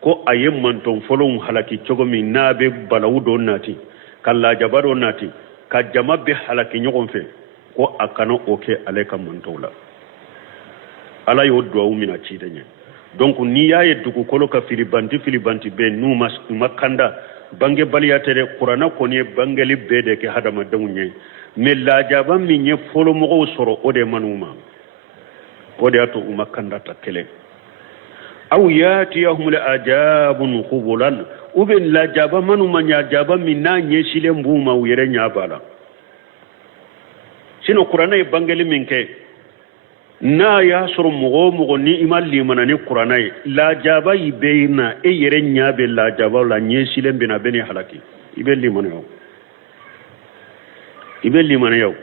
ko ayem man to folo halaki cogo mi nabe balawu do nati kala jaba do nati ka jama be halaki nyogon fe ko akano oke aleka man to la ala yo do mina ci den donc ni yaye dugu kolo ka filibanti be nu makanda bange baliyatere qur'ana ko ne bangali bede ke hadama dawnye me la jaba mi nye folo mo soro ode manuma ode ato umakanda takele aw yati yahum la ajabun khubulan uben la jaba manuma nya jaba mi na nye shile mbuma uyere nya bala sino qur'ana e bangali minke na ya soro mogo ni imal limana ni qur'ana la jaba yibeina e yere nyabe la jaba la nyesile mbina beni halaki ibe limana yow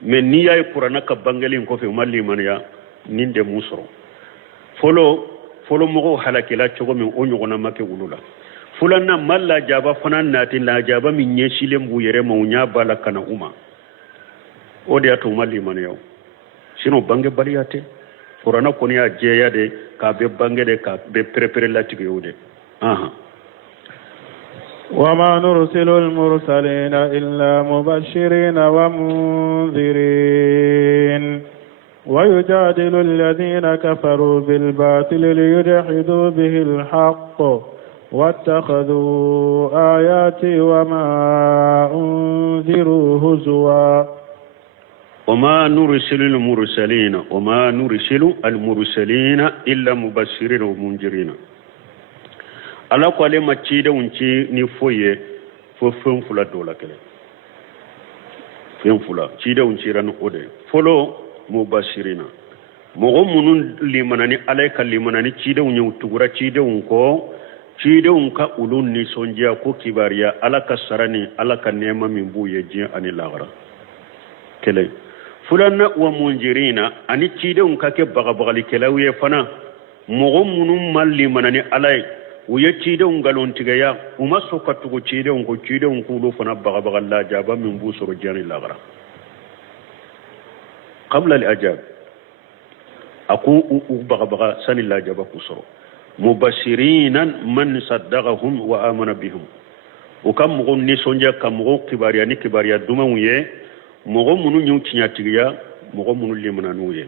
men ni ya qur'ana ka bangali ko fe mal limana ya ninde musoro folo mogo halaki la chogo min o nyogona make wulula fulanna mal la jaba fanan nati la jaba min nyesile mbu yere mawnya bala kana uma ode ato mal limana yow sino bange baliyate qur'ana ko niya jeya de ka be bange de ka be prepare la tigewde وما نرسل المرسلين إلا مبشرين ومنذرين ويجادل الذين كفروا بالباطل ليدحضوا به الحق واتخذوا آياتي وما أنذروا هزوا وما نرسل المرسلين إلا مبشرين ومنذرين ala ko ale ma ciide unci ni foye fo fen fula dola kele fen fula ciide unci ran ode folo mubashirina mogo munun limanani alay ka limanani ciide unyu tugura ciide unko ciide unka ulun ni sonjia ko kibariya ala ka sarani ala ka nema min buye ji ani lagara kele fulanna wa munjirina ani ciide unka ke bagabagali kelawiye fana mogo munun mal limanani alay uye ciide ungalon tigaya uma sokatugo ciide unko ciide unkulu fana bagabagal la jaba min bu soro jani lagara qabla al ajab aku bagabaga sani la jaba kusoro mubashirinan man saddaqahum wa amana bihum ukam mogo ni sonja kam mogo kibariya ni kibariya dumamuye mogo munu nyu tinyatigiya mogo munu limananuye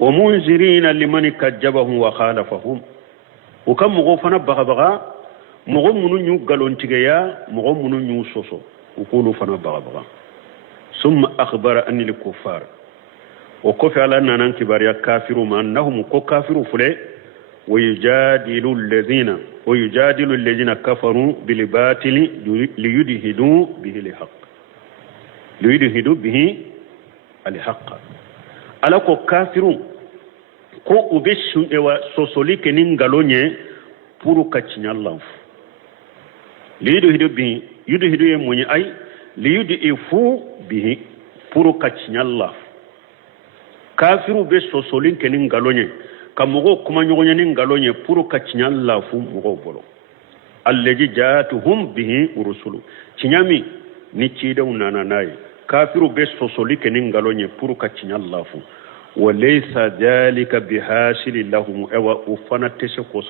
wa munzirina liman kajjabahum wa khalafahum ukam mogo fana bagabaga mogo munu nyu galontigiya mogo munu nyu soso ukulu fana bagabaga summa akhbara anil kuffar وكفى على أننا كبار كافروا ما أنهم كافروا فلي ويجادل الذين كفروا بالباطل ليدهدوا به الحق على كافروا كو أبسوا وسوسولي كنين غالوني puru kachinya lanf liyudhidu bihi yudhidu ye mwenye ay liyudhifu bihi puru kachinya lanf kafiru be sosolin kenin galonye kamogo kuma nyogonye nin galonye puru kachinya lanfu mogo bolo alleji jaatuhum bihi urusulu chinyami ni chide unana naye kafiru be sosoli kenin galonye puru kachinya lanfu walaysa dhalika bihasili lahum ewa ufana tese ko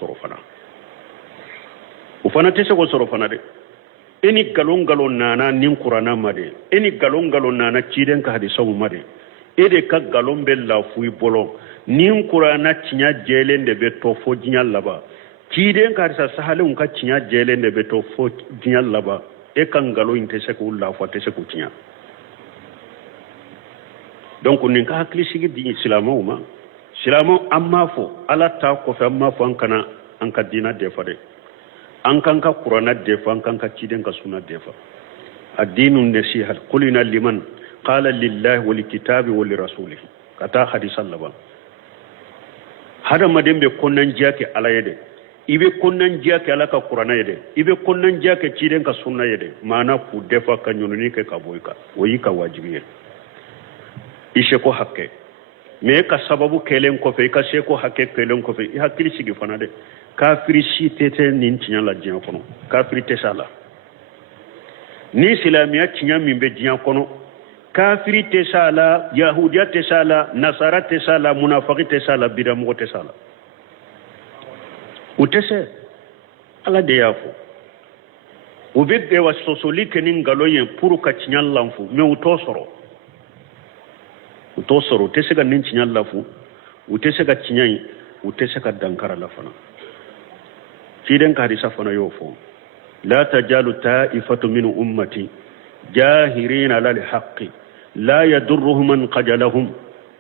sorofana de eni galon nana nin qur'ana made eni galon nana chiden ka hadisa made ede ka galon be lafu bolo nin qur'ana chinya jelende be to fo jinya laba chiden ka hadisa sahale ka chinya jelende be to fo jinya laba e kan galon tese ko lafu tese ko chinya donc nin ka hakli sigi di islamo ma islamo amma fo ala ta ko fa amma fo an ka dina de fade an kan ka qur'ana de fa an kan ka ciden ka sunna de fa ad-dinu nasiha qulina liman qala lillahi wa likitabi wa lirasulihi kata hadith sallaba hada madembe konnan jake ala yede ibe konnan jake ala ka qur'ana yede ibe konnan jake ciden ka sunna yede mana ku defa ka nyununi ke ka boyka woyi ka wajibiye ishe ko hakke me ka sababu kelen ko fe ka she ko hakke kelen ko fe i hakili sigi fana de kafiri si tete nin tinya la jiyan kono kafiri tesala ni islamiya tinya min be jiyan kono kafiri tesala yahudiya tesala nasara tesala munafiki tesala bidamu tesala utese ala de yafo ubebe wa sosoli kenin galoyen puru ka tinya lanfu me utosoro tesega nin tinya lafu utesega tinya utesega dankara lafana ciden ka hadisa fana yofo la tajalu ta'ifatu min ummati jahirina lil haqqi la yadurruhum man qajalahum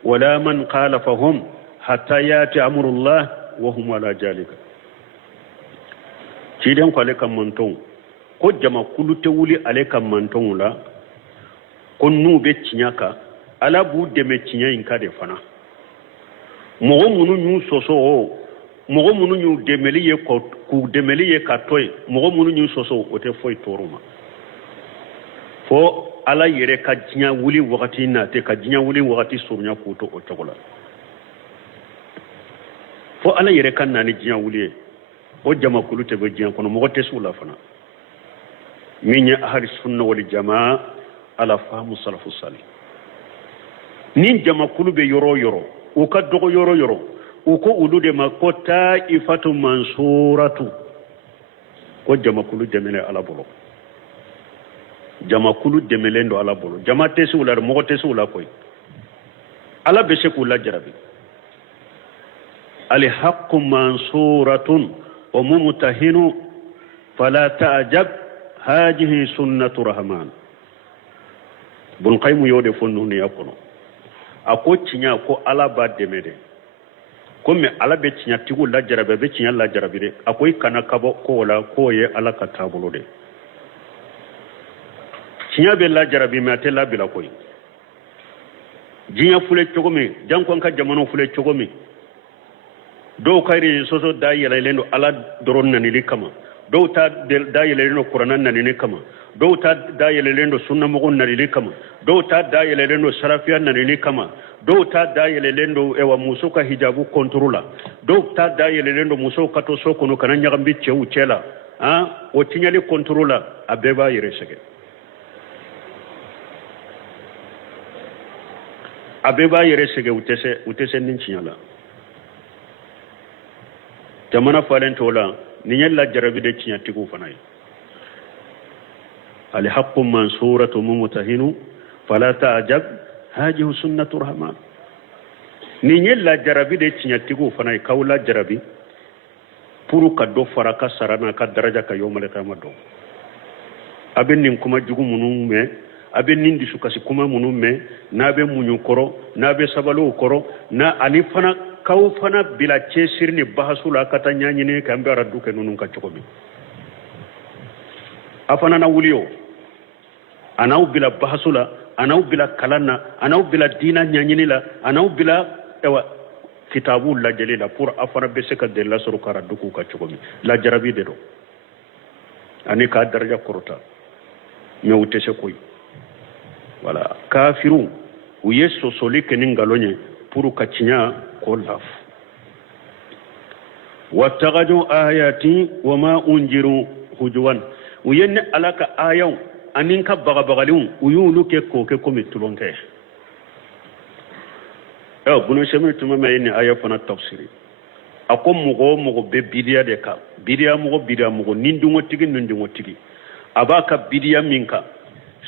wala man qalafahum hatta yati amrullah wa hum ala jalika ciden ko ale kam manton ko jama kulute wuli ale kam manton la kon nube cinyaka ala bu deme cinya inka de fana mogo munu nyu soso mogo munu nyu demeliye ko ku demeliye ka toy mogo munu nyu soso o te foy toruma fo ala yere ka jinya wuli wakati na te ka jinya wuli wakati surunya ko to o togola fo ala yere kan na ni jinya wuli o jama kulu te be jinya kono mogo te sula fana minya ahli sunna wal jamaa ala fahmu salafus salih nin jama kulu be yoro o ka dogo yoro o ko ulu de ma ko ta'ifatu mansuratu ko jama kulu demele ala bolo jama kulu demelendo ala bolo jama tesu la mo tesu la koy ala be se kula jarabi al haqqu mansuratun wa mumtahinu fala ta'jab hadhihi sunnatu rahman bun qaymu yode fonnu ni yakono ako cinya ko ala ba demede comme ala be tinya tigu la jarabe be tinya la jarabi de akoy kana kabo ko la ko ye ala ka tabulo de tinya be la jarabi ma te la bila koy jinya fule chogomi jankon ka jamano fule chogomi do kayri soso da yela lendo ala doron nanili kama do ta da yela lendo qur'an nanili kama do ta da yela lendo sunna mo nanili kama do ta da yela lendo sarafiya nanili kama do ta da yela lendo ewa musuka hijabu controla do ta da yela lendo musuka to soko no kana nyagambi chewu chela o tinyali controla abeba yiresege abeba yiresege utese ninchinyala jamana falen tola ni yalla jarabi de cinya tigu fanay al haqqu mansuratu mumtahinu fala ta'jab hajihu sunnatu rahman ni yalla jarabi de cinya tigu fanay kawla jarabi puru ka do faraka sarana ka daraja ka yomale tamado abin nin kuma jugu munum me abin nin disu kasi kuma munum me na be munyu koro na be sabalo koro na ani fana kaw fana bila cesirni bahasula kata nyanyine kambe raddu ke nunun ka cokobi afana na wuliyo anaw bila bahasula anaw bila kalana anaw bila dina nyanyine la anaw bila ewa kitabu la jalila pour afana be se ka de la suru ka raddu ka cokobi la jarabi de do ani ka daraja korota me wutese koy wala kafiru uyeso soli ke ningalonye pour ka cinya كلف واتخذوا آياتي وما أنجروا هجوا وين ألاك آيو أنك بغبغلون ويولوك كوككم التلونك بنو سمي تمام إني آية فنا التفسير أقوم مغو ببيديا دكا بيديا مغو نندو تيجي أباك بيديا منك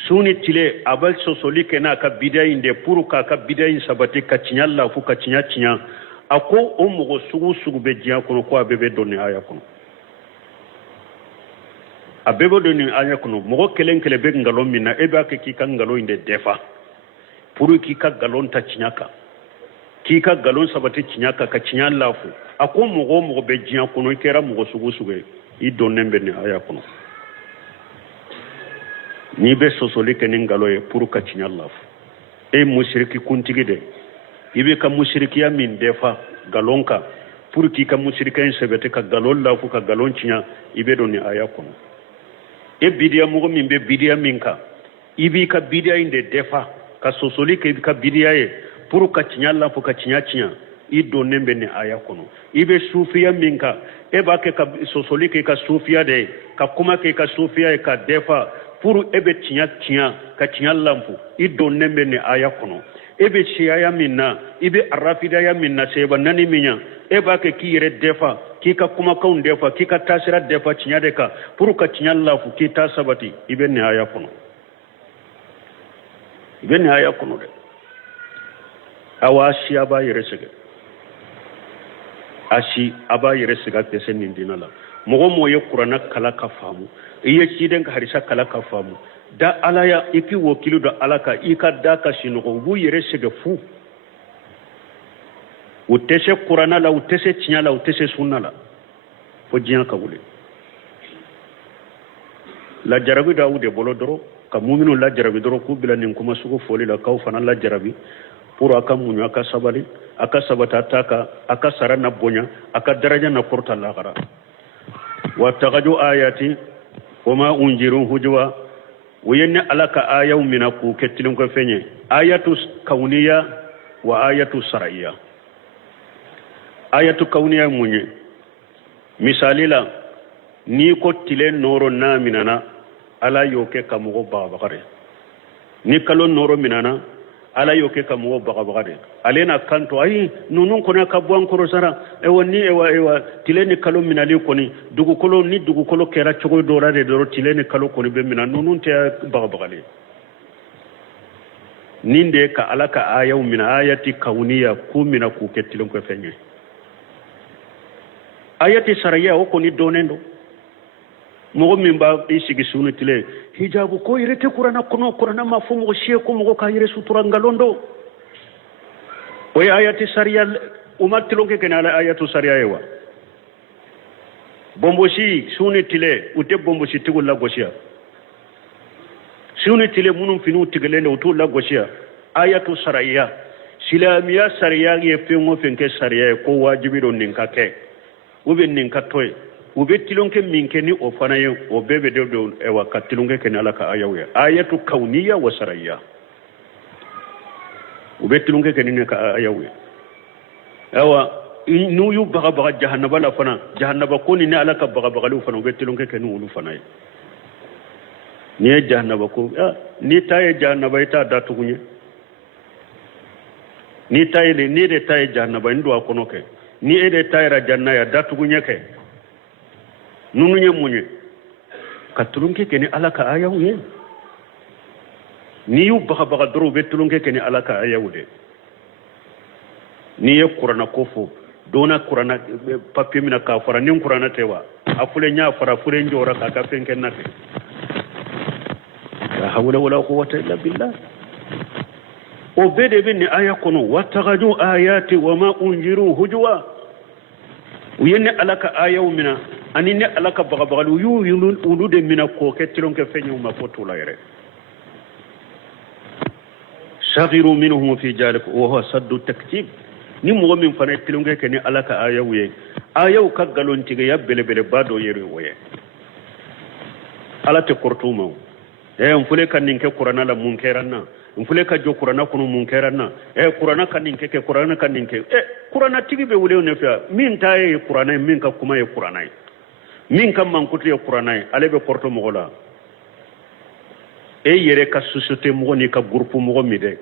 suni tile abal sosoli kena ka bidayin de puru ka bidayin sabati ka cinyalla fu ka cinya ako o mugo sugu be jiya kono ko abebe donni aya kono abebe donni aya kono mugo kele be ngalon minna e ba ke ki kan ngalo inde defa puru ki ka galon ta cinyaka ki ka galon sabati cinyaka ka cinyalla fu ako mugo be jiya kono kera mugo sugu i donne be ni aya kono ni be sosoli kenin galoye pour ka cinya Allah e mushriki kuntigi de ibe ka mushrikiya min defa galonka pour ki ka mushrikain sebete ka galon la fu ka galon cinya ibe doni aya kono e bidiya mo min be bidiya minka ibi ka bidiya inde defa ka sosoli ke ka bidiya e pour ka cinya Allah fu ka cinya i donne be ni aya kono ibe sufiya minka e ba ke ka sosoli ke ka sufiya de ka kuma ke ka sufiya e ka defa pour ebe tinya ka tinya lampu i donne be ni aya kono ebe shiyaya minna ibe arafida ya minna seba nani minya eba ke ki yere defa ki ka kuma kaun defa ki ka tasira defa tinya de ka pour ka tinya lampu ki ta sabati ibe ni aya kono de awashi aba yere sege ashi aba yere sega pese nindinala mogo ye qur'ana kala ka famu iye ciden ka harisa kala ka famu da alaya iki wokilu da alaka ika da ka shino bu yere sege fu utese qur'ana la utese tinya la utese sunna la fo jiya ka wule la jarabi dawude bolodoro ka mu'minu la jarabi doro ku bila nin kuma sugo foli la kaw fana la jarabi pour aka munyo aka sabali aka sabata taka aka sarana bonya aka daraja na porta la gara واتخذوا آياتي وما أنجروا هجوا وين ألك آية منكو كتلون كفني آية كونية وآية شرعية آية كونية مني مثالي لا نيكو تلين نورو نامننا على يوكي كمغو بغبغري نيكالو نورو مننا ala yoke ka mo bagabagade alena kanto ay nunun kona ka buan koro sara ewa tileni kalo minali koni dugu kolo kera chogo dora de doro tileni kalo koni be mina nunun te bagabagade ninde ka alaka ayaw min ayati kauniya ku mina ku ketilon ko fenye ayati saraya o koni donendo mogo min ba isigi sunu tile hijabu ko irete qur'ana mafumu sheku mogo ka yire sutura ngalondo o ayati sariya uma tilonke ken ala ayatu sariya yewa bomboshi suni tile ute bomboshi tigul la goshia suni tile munum finu tigelende utul la goshia ayatu sariya silamiya sariya ye fengo fenke sariya ko wajibi don ninka ke ube ninka toy ube tilonke minke ni o fana ye o bebe de do e wa katilonke ken ala ka ayawe ayatu kauniya wa sariya ube tilonke ken ni ka ayawe awa nu yu baga baga jahannaba la fana jahannaba ko ni ala ka baga baga lu fana ube tilonke ken ulu fana ye ni jahannaba ko ni taye jahannaba ita da tugunye ni tayle ni de taye jahannaba ndo akono ke ni ede tayra janna ya da tugunye ke nunu nye munye katulunke keni alaka ayawu ye ni yu baga baga doro ube tulunke keni alaka ayawu de ni ye kurana kofo dona kurana papier mina ka fara ni kurana tewa afule nya fara fure njora ka ka fenken nate la hawla wala quwwata illa billah o bede binni aya kono wattaqadu ayati wama unjiru hujwa uyenne alaka ayawu mina ani ne alaka baga baga yu ulu de mina ko ke tilonke fenyu ma fotula yere shaghiru minhum fi jalik wa huwa saddu taktib ni mo min fana tilonke ke ni alaka ayawu ye ayawu ka galon tige ya bele bele bado yere woye ala te kortuma mfule kan ninke qur'ana la munkeranna mfule ka jo qur'ana kunu munkeranna qur'ana kan ninke ke qur'ana kan ninke qur'ana tigi be wule ne fa min taye qur'ana min ka kuma ye qur'ana min kam man kutu ye qur'ana ale be porto mogola yere ka société mo ni ka groupe mo mi de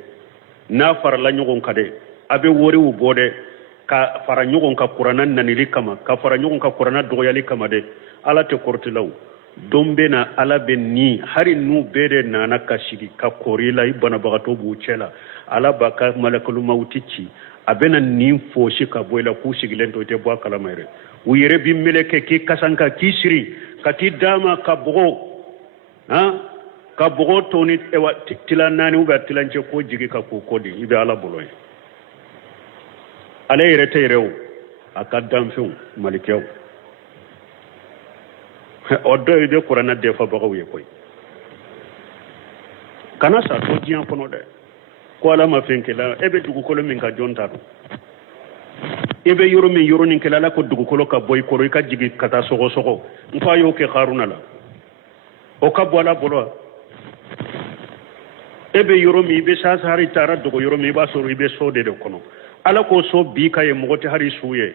na fara la nyogon kade abe wori wu bode ka fara nyogon ka qur'ana nanili kama ka fara nyogon ka qur'ana doyali kama de ala te kortilaw dombe na ala be ni hari nu bede nana ka shigi ka korila ibana bagato bu chela ala baka malakul mautici abena ni foshi ka boyla ku shigilento te bo kala mayre u yere bi meleke ki kasanka kisri kati dama ka bogo ka bogo toni ewa tilanani u bertilance ko jigi ka ko kodi ibe ala boloy ale yere te rew akadam fu malikew odo ide qur'ana de fa bago ye koy kana sa to jian kono de ko ala ma fenke la ebe dugu ko min ka jonta do ebe yoro min yoro nin kala ko dugu ko ka boy ko ka jigi kata sogo sogo mfa yo ke kharuna la o ka bola bolo ebe yoro mi be sa sari tara dugu yoro mi ba so ribe so de kono ala ko so bi kay mo gote hari suye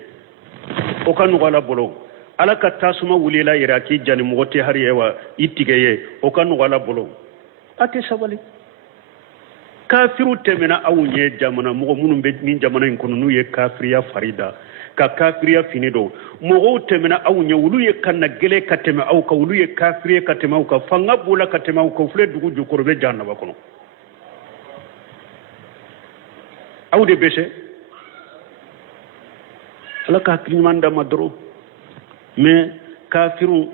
o ka nu wala bolo ala ka tasuma wulila iraki jani mogote hari ewa itigeye o kanu wala bolo ate sabali kafiru temena awunye jamana mogo munum be min jamana in kono nu ye kafiriya farida ka kafiriya finido mogo temena awunye wulu ye kanna gele kateme aw ka wulu ye kafiriya kateme aw ka fanga bula kateme aw ka fule dugu jukorobe jannaba kono aw de bese ala ka kilimanda madro mais kafiru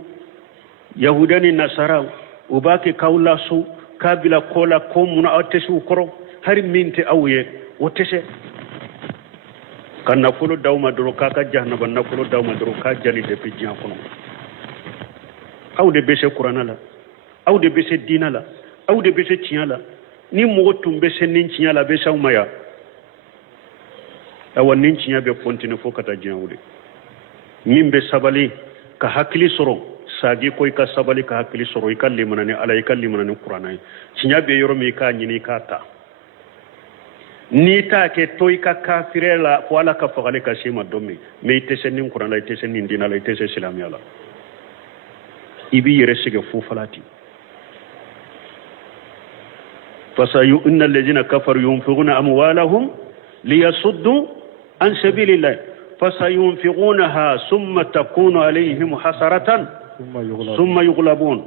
yahudani nasara ubake kaula su kabila kola ko muna atesu koro hari minte awye wotese kana fulo dawma duro kaka jahannaba na fulo dawma duro ka jali de pijian kono awde bese qur'ana la awde bese dina la awde bese tiala ni mogotum bese nin tiala bese umaya awan nin tiya be kontine fokata jiawde mimbe sabali ka hakili soro sagi koy ka sabali ka hakili soro ikalli manani ala ikalli manani qur'ana cinya be yoro mi ka nyini ka ta ni ta ke toy ka kafirela wala ka fagale ka shima domi me itesenin qur'ana itesenin dinala itese islamiyala ibi yere sige fu falati fasayu innal ladina kafaru yunfiquna amwalahum liyasuddu an sabilillah فسينفقونها ثم تكون عليهم حسرة ثم يغلبون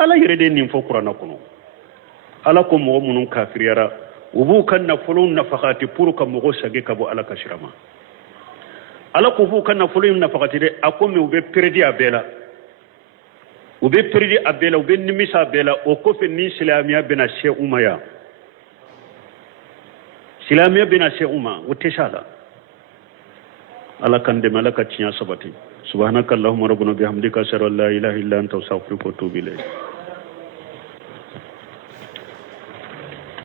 ألا يردين ينفقرنا كنو ألا كم مؤمن كافر يرى وبو كان نفلون نفقات بورك مغوسة كبو ألا كشرما ألا كفو كان نفلون نفقات دي أقوم وبيبردي أبيلا وبيبردي أبيلا وبينميس أبيلا وكوف النين سلامية بنا شيء أميا سلامية بنا شيء أميا وتشالا ala kan de malaka tiya sabati subhanakallahumma rabbuna bihamdika ashhadu an la ilaha illa anta astaghfiruka wa atubu ilayk